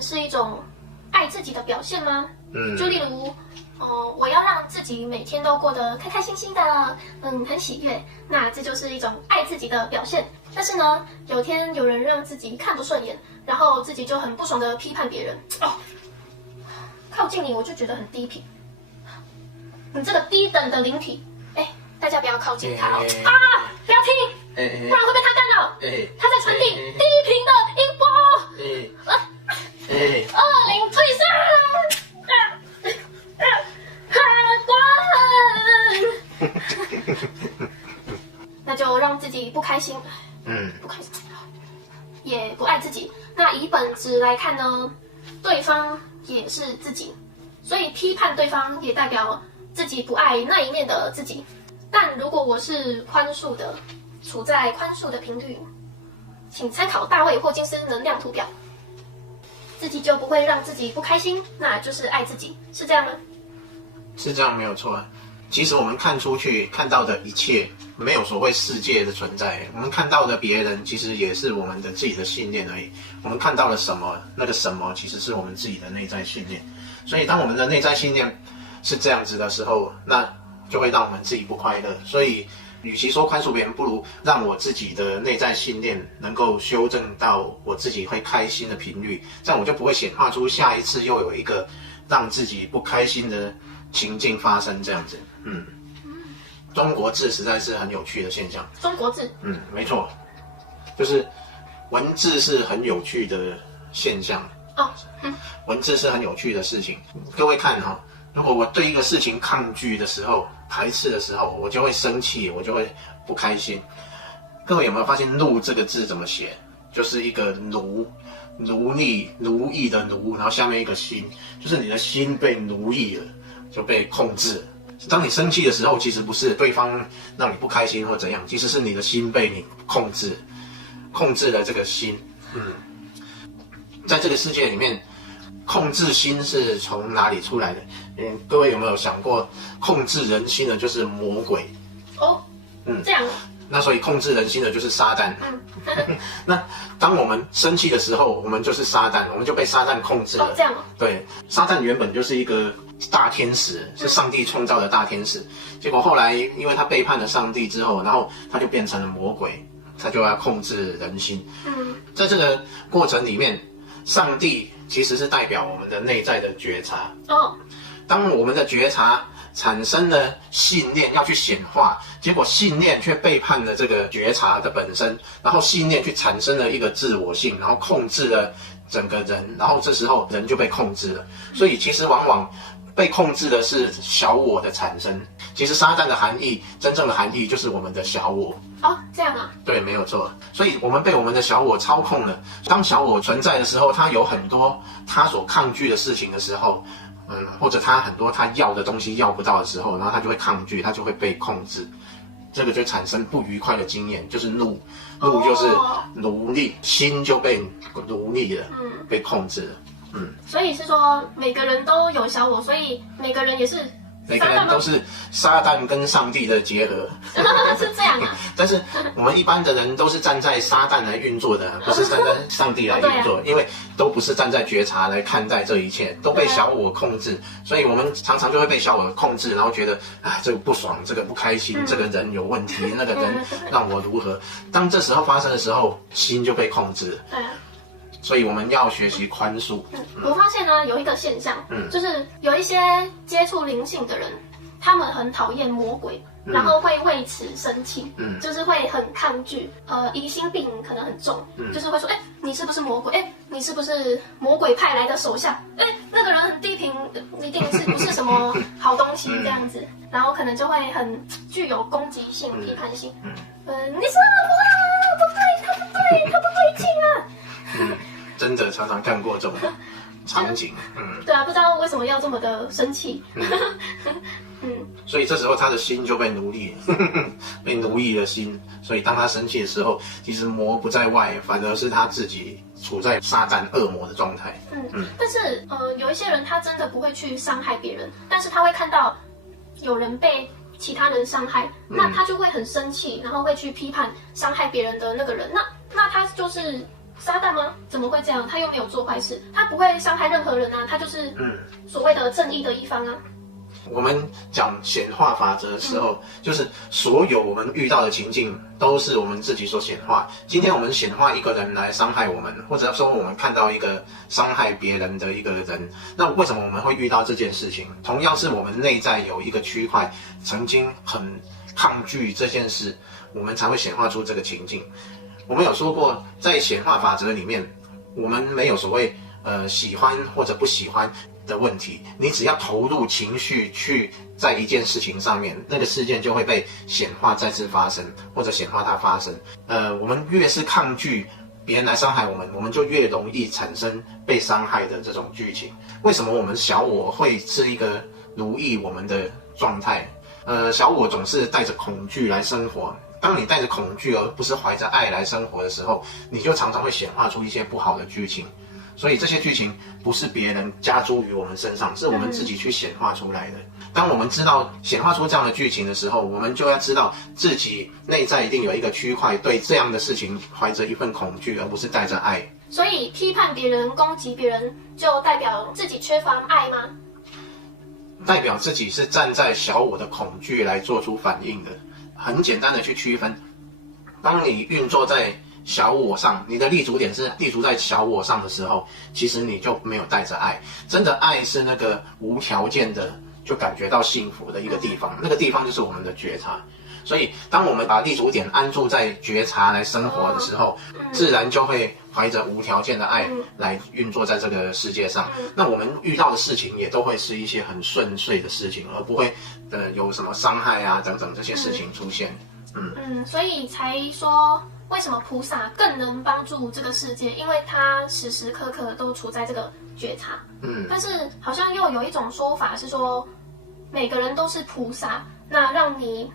能是一种爱自己的表现吗？就例如，我要让自己每天都过得开开心心的，很喜悦，那这就是一种爱自己的表现。但是呢，有天有人让自己看不顺眼，然后自己就很不爽的批判别人，靠近你我就觉得很低频，你这个低等的灵体，大家不要靠近他不要听，不然会被他干扰。他在传递低频的音波。恶灵退散，那就让自己不开心，不开心，也不爱自己。那以本质来看呢，对方也是自己，所以批判对方也代表自己不爱那一面的自己。但如果我是宽恕的，处在宽恕的频率，请参考大卫霍金斯能量图表，自己就不会让自己不开心，那就是爱自己，是这样吗？是这样，没有错啊。其实我们看出去看到的一切，没有所谓世界的存在，我们看到的别人，其实也是我们的自己的信念而已。我们看到了什么，那个什么其实是我们自己的内在信念。所以当我们的内在信念是这样子的时候，那就会让我们自己不快乐。所以与其说宽恕别人，不如让我自己的内在信念能够修正到我自己会开心的频率，这样我就不会显化出下一次又有一个让自己不开心的情境发生这样子。中国字实在是很有趣的现象。中国字，没错，就是文字是很有趣的现象。文字是很有趣的事情。各位看哈，如果我对一个事情抗拒的时候、排斥的时候，我就会生气，我就会不开心。各位有没有发现"怒"这个字怎么写？就是一个奴役的奴，然后下面一个心，就是你的心被奴役了，就被控制了。当你生气的时候，其实不是对方让你不开心或怎样，其实是你的心被你控制了这个心。在这个世界里面，控制心是从哪里出来的？各位有没有想过，控制人心的就是魔鬼？这样。那所以控制人心的就是撒旦。那当我们生气的时候，我们就是撒旦，我们就被撒旦控制了。这样。对，撒旦原本就是一个大天使，是上帝创造的大天使。结果后来因为他背叛了上帝之后，然后他就变成了魔鬼，他就要控制人心。在这个过程里面，上帝其实是代表我们的内在的觉察。当我们的觉察产生了信念要去显化，结果信念却背叛了这个觉察的本身，然后信念去产生了一个自我性，然后控制了整个人，然后这时候人就被控制了。所以其实往往被控制的是小我的产生。其实撒旦的含义，真正的含义就是我们的小我。这样啊？对，没有错。所以我们被我们的小我操控了。当小我存在的时候，他有很多他所抗拒的事情的时候，或者他很多他要的东西要不到的时候，然后他就会抗拒，他就会被控制。这个就产生不愉快的经验，就是怒就是奴隶，心就被奴隶了，被控制了。所以是说每个人都有小我，所以每个人也是。每个人都是撒旦跟上帝的结合。是这样啊。但是我们一般的人都是站在撒旦来运作的，不是站在上帝来运作。因为都不是站在觉察来看待这一切，都被小我控制，所以我们常常就会被小我控制，然后觉得这个不爽，这个不开心，这个人有问题，那个人让我如何。当这时候发生的时候，心就被控制了。所以我们要学习宽恕。我发现呢，有一个现象，就是有一些接触灵性的人，他们很讨厌魔鬼，然后会为此生气，就是会很抗拒。疑心病可能很重，就是会说，你是不是魔鬼？你是不是魔鬼派来的手下？那个人很低频，一定是不是什么好东西这样子，然后可能就会很具有攻击性、批判性。你是魔啊，不对，他不对，他不对劲啊。真的常常看过这种场景。对啊，不知道为什么要这么的生气。所以这时候他的心就被奴役了，被奴役了心。所以当他生气的时候，其实魔不在外，反而是他自己处在撒旦恶魔的状态。但是有一些人他真的不会去伤害别人，但是他会看到有人被其他人伤害，那他就会很生气，然后会去批判伤害别人的那个人。那他就是撒旦吗？怎么会这样？他又没有做坏事，他不会伤害任何人啊，他就是所谓的正义的一方啊。我们讲显化法则的时候，就是所有我们遇到的情境都是我们自己所显化。今天我们显化一个人来伤害我们，或者说我们看到一个伤害别人的一个人，那为什么我们会遇到这件事情？同样是我们内在有一个区块曾经很抗拒这件事，我们才会显化出这个情境。我们有说过，在显化法则里面，我们没有所谓喜欢或者不喜欢的问题，你只要投入情绪去在一件事情上面，那个事件就会被显化再次发生，或者显化它发生。我们越是抗拒别人来伤害我们，我们就越容易产生被伤害的这种剧情。为什么我们小我会是一个奴役我们的状态？小我总是带着恐惧来生活。当你带着恐惧而不是怀着爱来生活的时候，你就常常会显化出一些不好的剧情。所以这些剧情不是别人加诸于我们身上，是我们自己去显化出来的。当我们知道显化出这样的剧情的时候，我们就要知道自己内在一定有一个区块对这样的事情怀着一份恐惧，而不是带着爱。所以批判别人、攻击别人，就代表自己缺乏爱吗？代表自己是站在小我的恐惧来做出反应的。很简单的去区分，当你运作在小我上，你的立足点是立足在小我上的时候，其实你就没有带着爱。真的爱是那个无条件的就感觉到幸福的一个地方，那个地方就是我们的觉察。所以当我们把立足点安住在觉察来生活的时候，自然就会怀着无条件的爱来运作在这个世界上。那我们遇到的事情也都会是一些很顺遂的事情，而不会有什么伤害啊等等这些事情出现。所以才说为什么菩萨更能帮助这个世界，因为他时时刻刻都处在这个觉察。但是好像又有一种说法是说，每个人都是菩萨，那让你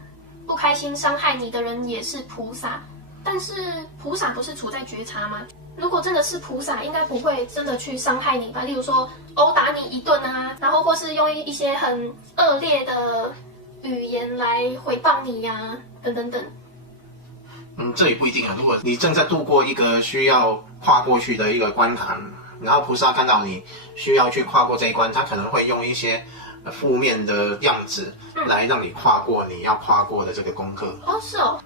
不开心伤害你的人也是菩萨。但是菩萨不是处在觉察吗？如果真的是菩萨，应该不会真的去伤害你吧？例如说殴打你一顿啊，然后或是用一些很恶劣的语言来回谤你呀，等等等。这也不一定啊。如果你正在度过一个需要跨过去的一个关卡，然后菩萨看到你需要去跨过这一关，他可能会用一些负面的样子来让你跨过你要跨过的这个功课。是哦。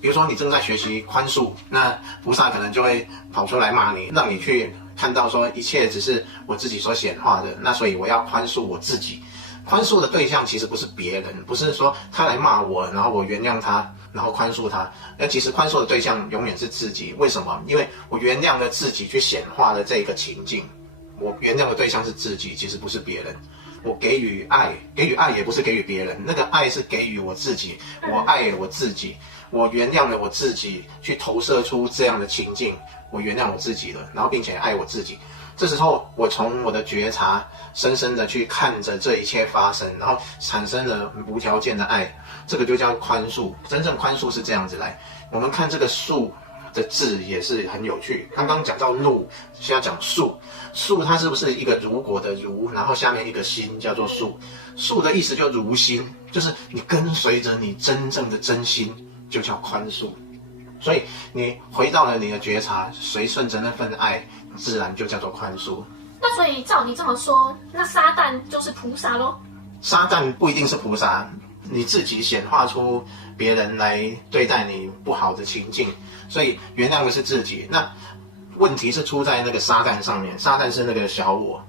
比如说你正在学习宽恕，那菩萨可能就会跑出来骂你，让你去看到说一切只是我自己所显化的，那所以我要宽恕我自己。宽恕的对象其实不是别人，不是说他来骂我，然后我原谅他，然后宽恕他。其实宽恕的对象永远是自己。为什么？因为我原谅了自己去显化的这个情境，我原谅的对象是自己，其实不是别人。我给予爱，给予爱也不是给予别人，那个爱是给予我自己。我爱了我自己，我原谅了我自己，去投射出这样的情境，我原谅我自己了，然后并且爱我自己。这时候我从我的觉察深深的去看着这一切发生，然后产生了无条件的爱，这个就叫宽恕。真正宽恕是这样子来。我们看这个恕的字也是很有趣，刚刚讲到怒，现在讲恕。恕它是不是一个如果的如，然后下面一个心叫做恕？恕的意思就如心，就是你跟随着你真正的真心，就叫宽恕。所以你回到了你的觉察，随顺着那份爱，自然就叫做宽恕。那所以照你这么说，那撒旦就是菩萨咯？撒旦不一定是菩萨，你自己显化出别人来对待你不好的情境，所以原谅的是自己。那问题是出在那个撒旦上面，撒旦是那个小我。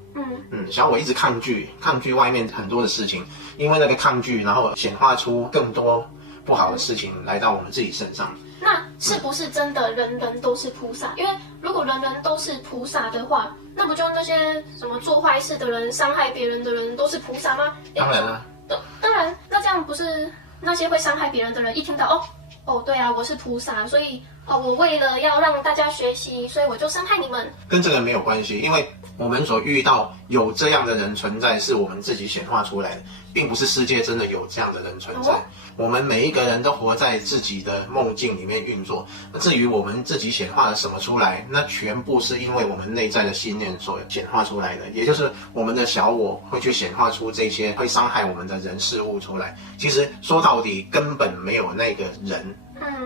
小我一直抗拒外面很多的事情，因为那个抗拒，然后显化出更多不好的事情来到我们自己身上。那是不是真的人人都是菩萨？因为如果人人都是菩萨的话，那不就那些什么做坏事的人、伤害别人的人都是菩萨吗？当然了，当然，那这样不是那些会伤害别人的人一听到对啊，我是菩萨，所以我为了要让大家学习，所以我就伤害你们。跟这个没有关系，因为我们所遇到有这样的人存在，是我们自己显化出来的，并不是世界真的有这样的人存在。我们每一个人都活在自己的梦境里面运作。至于我们自己显化了什么出来，那全部是因为我们内在的信念所显化出来的，也就是我们的小我会去显化出这些会伤害我们的人事物出来。其实说到底根本没有那个人，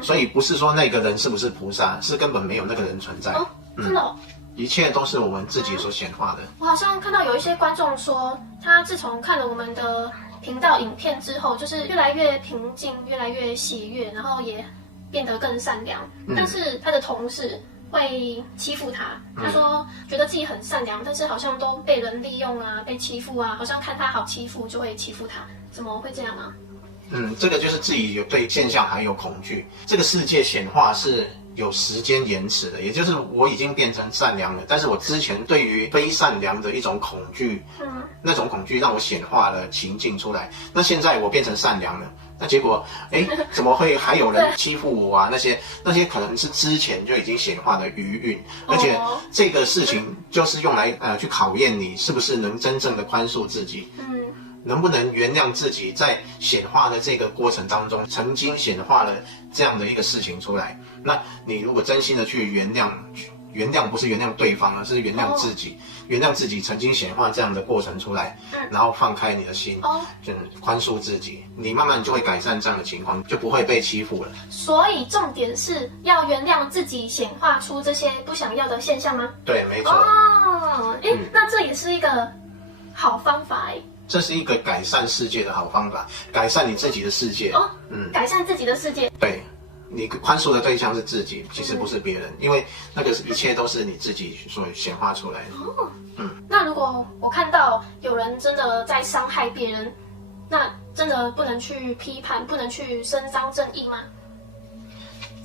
所以不是说那个人是不是菩萨，是根本没有那个人存在。真的哦。一切都是我们自己所显化的。我好像看到有一些观众说，他自从看了我们的频道影片之后，就是越来越平静，越来越喜悦，然后也变得更善良。但是他的同事会欺负他，他说觉得自己很善良，但是好像都被人利用啊，被欺负啊，好像看他好欺负就会欺负他，怎么会这样啊？这个就是自己有对现象还有恐惧。这个世界显化是有时间延迟的，也就是我已经变成善良了，但是我之前对于非善良的一种恐惧，那种恐惧让我显化了情境出来。那现在我变成善良了，那结果，怎么会还有人欺负我啊？那些可能是之前就已经显化的余韵，而且这个事情就是用来去考验你是不是能真正的宽恕自己。能不能原谅自己在显化的这个过程当中，曾经显化了这样的一个事情出来？那你如果真心的去原谅不是原谅对方，而是原谅自己，原谅自己曾经显化这样的过程出来，然后放开你的心，就宽恕自己，你慢慢就会改善这样的情况，就不会被欺负了。所以重点是要原谅自己显化出这些不想要的现象吗？对，没错。那这也是一个好方法这是一个改善世界的好方法，改善你自己的世界。改善自己的世界。对，你宽恕的对象是自己，其实不是别人，因为那个一切都是你自己所显化出来的。那如果我看到有人真的在伤害别人，那真的不能去批判，不能去伸张正义吗？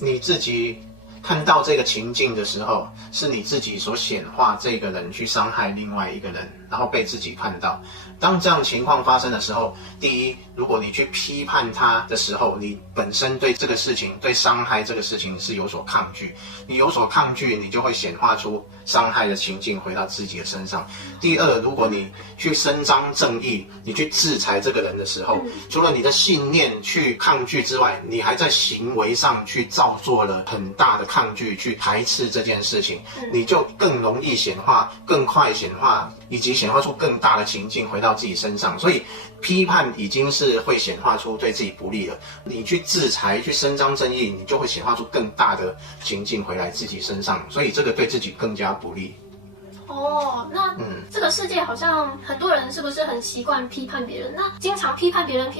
你自己看到这个情境的时候，是你自己所显化这个人去伤害另外一个人，然后被自己看到。当这样情况发生的时候，第一，如果你去批判他的时候，你本身对这个事情，对伤害这个事情是有所抗拒，你有所抗拒，你就会显化出伤害的情境回到自己的身上。第二，如果你去伸张正义，你去制裁这个人的时候，除了你的信念去抗拒之外，你还在行为上去造作了很大的抗拒，去排斥这件事情，你就更容易显化，更快显化，以及显化出更大的情境回到自己身上。所以批判已经是会显化出对自己不利了，你去制裁，去伸张正义，你就会显化出更大的情境回来自己身上，所以这个对自己更加不利。那这个世界好像很多人是不是很习惯批判别人？那经常批判别人，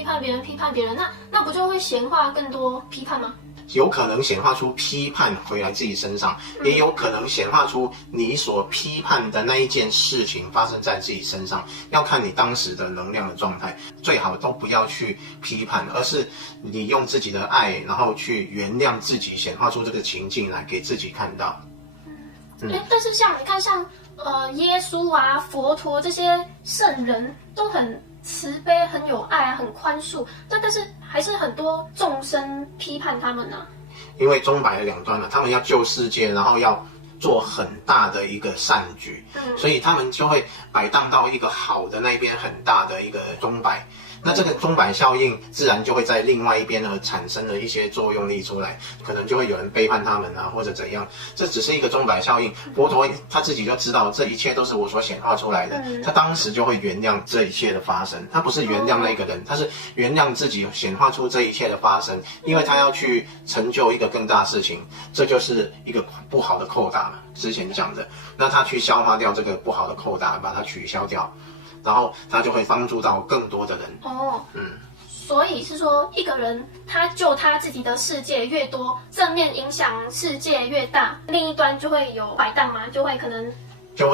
那不就会显化更多批判吗？有可能显化出批判回来自己身上，也有可能显化出你所批判的那一件事情发生在自己身上，要看你当时的能量的状态。最好都不要去批判，而是你用自己的爱，然后去原谅自己，显化出这个情境来给自己看到。但是像你看，像耶稣啊、佛陀这些圣人都很慈悲、很有爱啊、很宽恕，但是还是很多众生批判他们呢。因为钟摆的两端嘛，他们要救世界，然后要做很大的一个善举，所以他们就会摆荡到一个好的那边很大的一个钟摆。那这个钟摆效应自然就会在另外一边呢产生了一些作用力出来，可能就会有人背叛他们啊，或者怎样。这只是一个钟摆效应，佛陀他自己就知道这一切都是我所显化出来的，他当时就会原谅这一切的发生。他不是原谅那个人，他是原谅自己显化出这一切的发生，因为他要去成就一个更大的事情，这就是一个不好的扣打嘛，之前讲的。那他去消化掉这个不好的扣打，把它取消掉，然后他就会帮助到更多的人。所以是说，一个人他救他自己的世界越多，正面影响世界越大，另一端就会有摆荡嘛，就会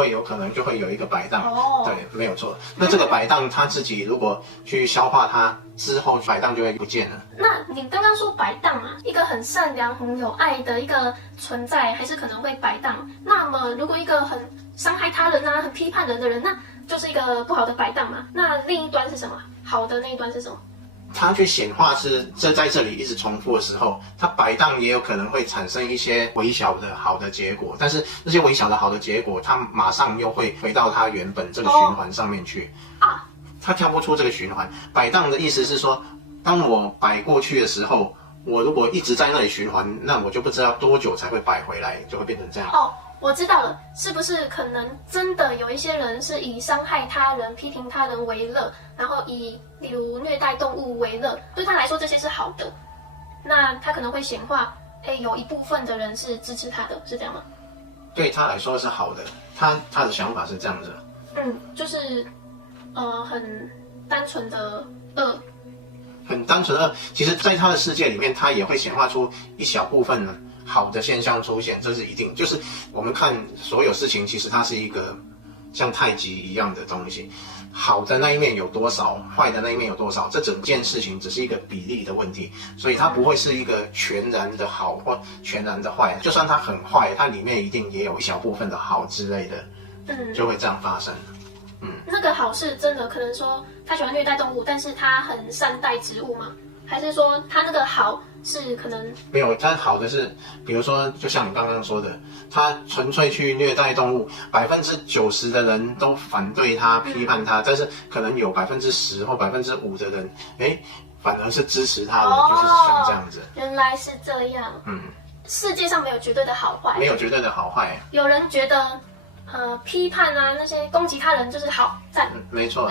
有可能就会有一个摆荡。对，没有错。那这个摆荡他自己如果去消化它之后，摆荡就会不见了。那你刚刚说摆荡嘛，一个很善良、很有爱的一个存在，还是可能会摆荡。那么如果一个很伤害他人啊、很批判人的人，那就是一个不好的摆荡嘛。那另一端是什么？好的那一端是什么？它去显化是在这里一直重复的时候，它摆荡也有可能会产生一些微小的好的结果，但是那些微小的好的结果，它马上又会回到它原本这个循环上面去。它跳不出这个循环。摆荡的意思是说，当我摆过去的时候，我如果一直在那里循环，那我就不知道多久才会摆回来，就会变成这样。我知道了，是不是可能真的有一些人是以伤害他人、批评他人为乐，然后以例如虐待动物为乐，对他来说这些是好的，那他可能会显化，有一部分的人是支持他的，是这样吗？对他来说是好的，他的想法是这样子。就是很单纯的恶。很单纯的，其实在他的世界里面，他也会显化出一小部分好的现象出现，这是一定。就是我们看所有事情，其实它是一个像太极一样的东西，好的那一面有多少，坏的那一面有多少，这整件事情只是一个比例的问题，所以它不会是一个全然的好或全然的坏。就算它很坏，它里面一定也有一小部分的好之类的，就会这样发生。那个好是真的，可能说他喜欢虐待动物，但是他很善待植物吗？还是说他那个好是可能没有？他好的是，比如说，就像你刚刚说的，他纯粹去虐待动物，90%的人都反对他、批判他，但是可能有10%或5%的人，反而是支持他的，就是像这样子。原来是这样。世界上没有绝对的好坏，没有绝对的好坏。有人觉得。批判啊，那些攻击他人就是好赞。没错。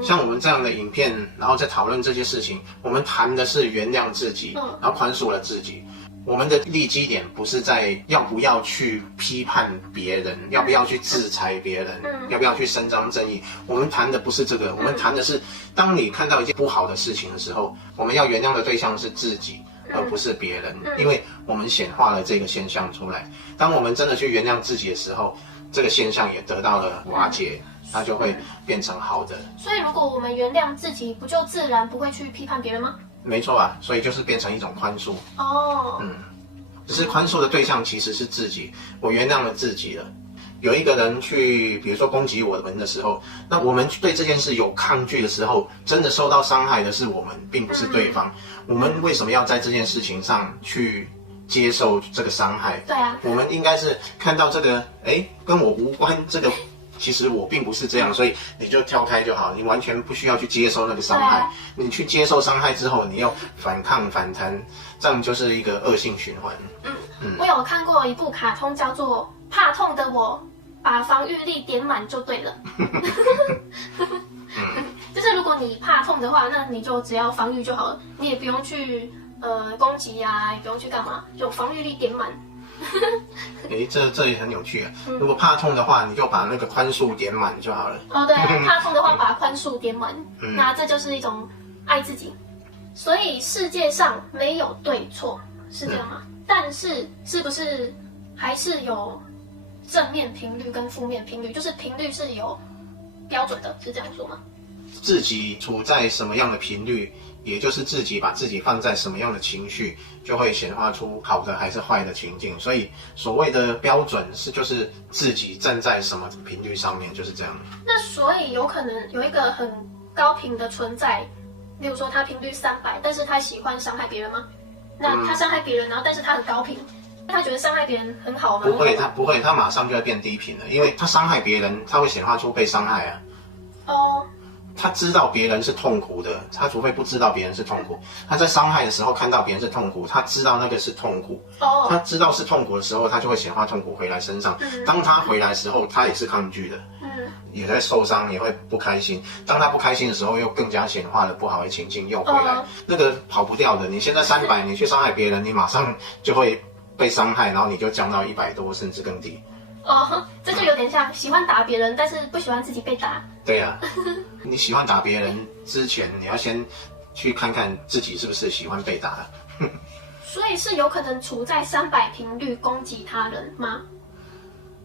像我们这样的影片，然后在讨论这些事情，我们谈的是原谅自己，然后宽恕了自己。我们的立基点不是在要不要去批判别人，要不要去制裁别人，要不要去伸张正义。我们谈的不是这个，我们谈的是，当你看到一件不好的事情的时候，我们要原谅的对象是自己。而不是别人，因为我们显化了这个现象出来。当我们真的去原谅自己的时候，这个现象也得到了瓦解，它就会变成好的。所以，如果我们原谅自己，不就自然不会去批判别人吗？没错啊，所以就是变成一种宽恕。哦，只是宽恕的对象其实是自己，我原谅了自己了。有一个人去，比如说攻击我们的时候，那我们对这件事有抗拒的时候，真的受到伤害的是我们，并不是对方。我们为什么要在这件事情上去接受这个伤害？对啊，我们应该是看到这个，跟我无关，这个其实我并不是这样，所以你就跳开就好，你完全不需要去接受那个伤害。你去接受伤害之后，你又反抗反弹，这样就是一个恶性循环。我有看过一部卡通叫做《怕痛的我》。把防御力点满就对了。就是如果你怕痛的话，那你就只要防御就好了，你也不用去攻击呀，也不用去干嘛，就防御力点满。这也很有趣啊。如果怕痛的话，你就把那个宽恕点满就好了。对，怕痛的话把宽恕点满，那这就是一种爱自己。所以世界上没有对错，是这样吗？但是是不是还是有？正面频率跟负面频率，就是频率是有标准的，是这样说吗？自己处在什么样的频率，也就是自己把自己放在什么样的情绪，就会显化出好的还是坏的情境。所以所谓的标准就是自己站在什么频率上面，就是这样。那所以有可能有一个很高频的存在，例如说他频率300，但是他喜欢伤害别人吗？那他伤害别人，然后但是他很高频。他觉得伤害别人很好吗？不会，他马上就会变低频了，因为他伤害别人，他会显化出被伤害啊。他知道别人是痛苦的，他除非不知道别人是痛苦，他在伤害的时候看到别人是痛苦，他知道那个是痛苦。他知道是痛苦的时候，他就会显化痛苦回来身上。当他回来的时候，他也是抗拒的，也在受伤，也会不开心。当他不开心的时候，又更加显化了不好的情境，又回来。那个跑不掉的。你现在300，你去伤害别人，你马上就会被伤害，然后你就降到100多，甚至更低。这就有点像喜欢打别人，但是不喜欢自己被打。对啊，你喜欢打别人之前，你要先去看看自己是不是喜欢被打。所以是有可能处在300频率攻击他人吗？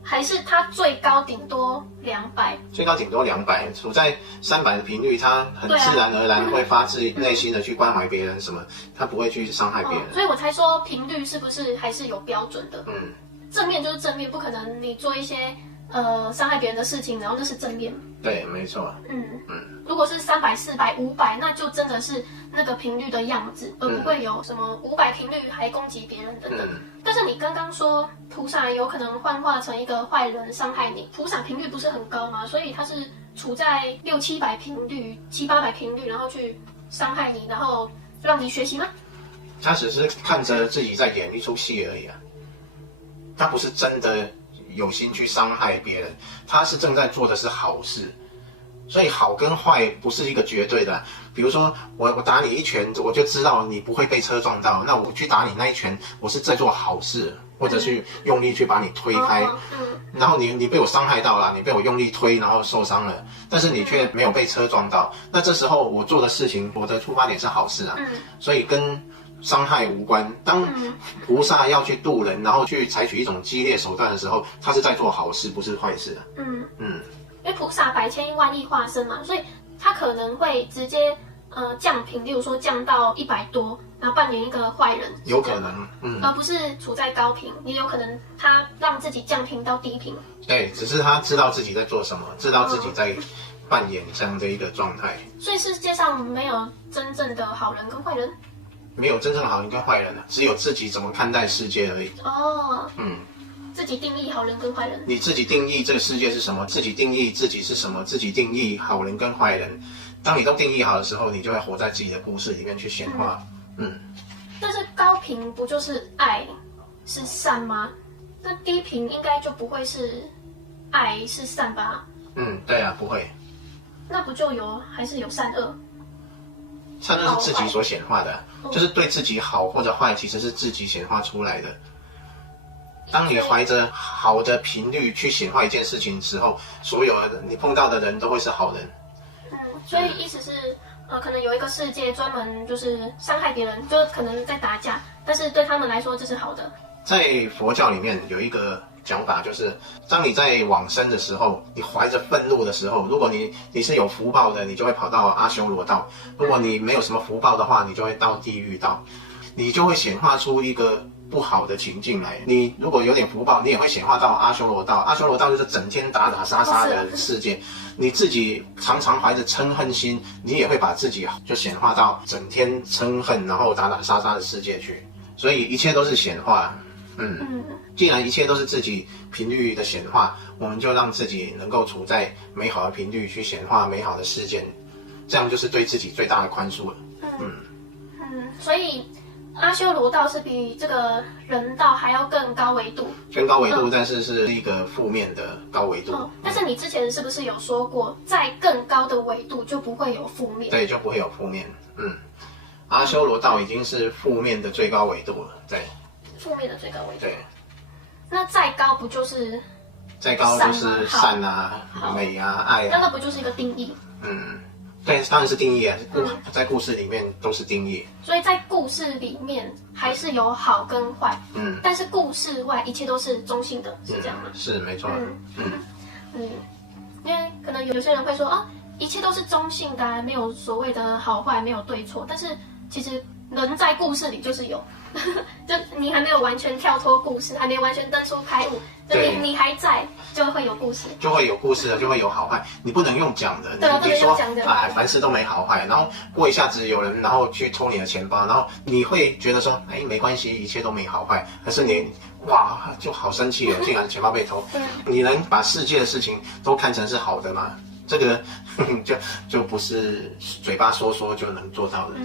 还是他最高顶多200？最高顶多200，处在300的频率，他很自然而然会发自内心的去关怀别人什么，他不会去伤害别人。所以我才说频率是不是还是有标准的？正面就是正面，不可能你做一些伤害别人的事情，然后那是正面。对，没错。如果是300、400、500，那就真的是那个频率的样子，而不会有什么500频率还攻击别人等等。但是你刚刚说菩萨有可能幻化成一个坏人伤害你，菩萨频率不是很高吗？所以他是处在600、700频率、700、800频率，然后去伤害你，然后让你学习吗？他只是看着自己在演一出戏而已啊。他不是真的有心去伤害别人，他是正在做的是好事，所以好跟坏不是一个绝对的。比如说我打你一拳，我就知道你不会被车撞到，那我去打你那一拳，我是在做好事。或者去用力去把你推开，然后你被我伤害到了，你被我用力推，然后受伤了，但是你却没有被车撞到，那这时候我做的事情，我的出发点是好事啊，所以跟伤害无关。当菩萨要去度人，然后去采取一种激烈手段的时候，他是在做好事，不是坏事。因为菩萨百千万亿化身嘛，所以他可能会直接降频，例如说降到100多，然后扮演一个坏人，有可能，而不是处在高频，也有可能他让自己降频到低频。对，只是他知道自己在做什么，知道自己在扮演这样的一个状态。所以世界上没有真正的好人跟坏人，没有真正的好人跟坏人啊，只有自己怎么看待世界而已。自己定义好人跟坏人，你自己定义这个世界是什么，自己定义自己是什么，自己定义好人跟坏人。当你都定义好的时候，你就会活在自己的故事里面去显化。但是高频不就是爱是善吗？那低频应该就不会是爱是善吧？对啊，不会。那不就还是有善恶？善恶是自己所显化的，就是对自己好或者坏，其实是自己显化出来的。当你怀着好的频率去显化一件事情的时候，所有的你碰到的人都会是好人。所以意思是，可能有一个世界专门就是伤害别人，就可能在打架，但是对他们来说这是好的。在佛教里面有一个讲法，就是当你在往生的时候，你怀着愤怒的时候，如果你是有福报的，你就会跑到阿修罗道；如果你没有什么福报的话，你就会到地狱道，你就会显化出一个不好的情境来。你如果有点福报，你也会显化到阿修罗道。阿修罗道就是整天打打杀杀的世界。你自己常常怀着嗔恨心，你也会把自己就显化到整天嗔恨，然后打打杀杀的世界去。所以一切都是显化。既然一切都是自己频率的显化，我们就让自己能够处在美好的频率去显化美好的事件，这样就是对自己最大的宽恕了。所以阿修罗道是比这个人道还要更高维度，更高维度，但是是一个负面的高维度。但是你之前是不是有说过，在更高的维度就不会有负面？对，就不会有负面。阿修罗道已经是负面的最高维度了。对，负面的最高维度。对，那再高不就是再高就是善啊、美啊、爱啊。那不就是一个定义？对，当然是定义啊，在故事里面都是定义。所以在故事里面还是有好跟坏，但是故事外一切都是中性的，是这样吗？是没错。因为可能有些人会说一切都是中性的，没有所谓的好坏，没有对错。但是其实人在故事里就是有，就你还没有完全跳脱故事，还没完全登出开悟，就你还在，就会有故事，就会有故事了，就会有好坏。你不能用讲的，你说凡事都没好坏，然后过一下子有人然后去偷你的钱包，然后你会觉得说，没关系，一切都没好坏。可是你就好生气了，竟然钱包被偷。你能把世界的事情都看成是好的吗？这个就不是嘴巴说说就能做到的。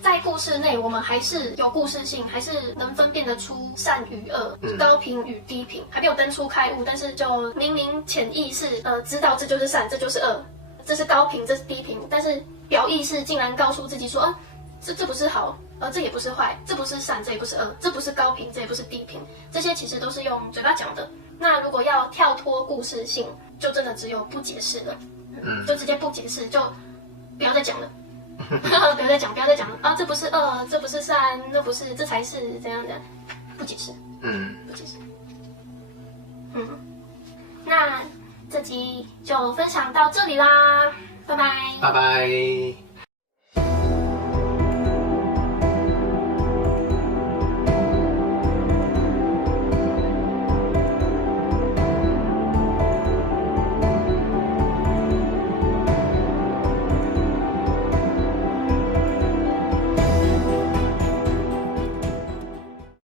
在故事内，我们还是有故事性，还是能分辨得出善与恶，高频与低频，还没有登出开悟，但是就明明潜意识知道这就是善，这就是恶，这是高频，这是低频，但是表意识竟然告诉自己说，这不是好，这也不是坏，这不是善，这也不是恶，这不是高频，这也不是低频，这些其实都是用嘴巴讲的。那如果要跳脱故事性，就真的只有不解释了，就直接不解释，就不要再讲了。不要再讲了这不是恶，这不是善，那不是，这才是怎样的，不解释，不解释。那这集就分享到这里啦，拜拜，拜拜。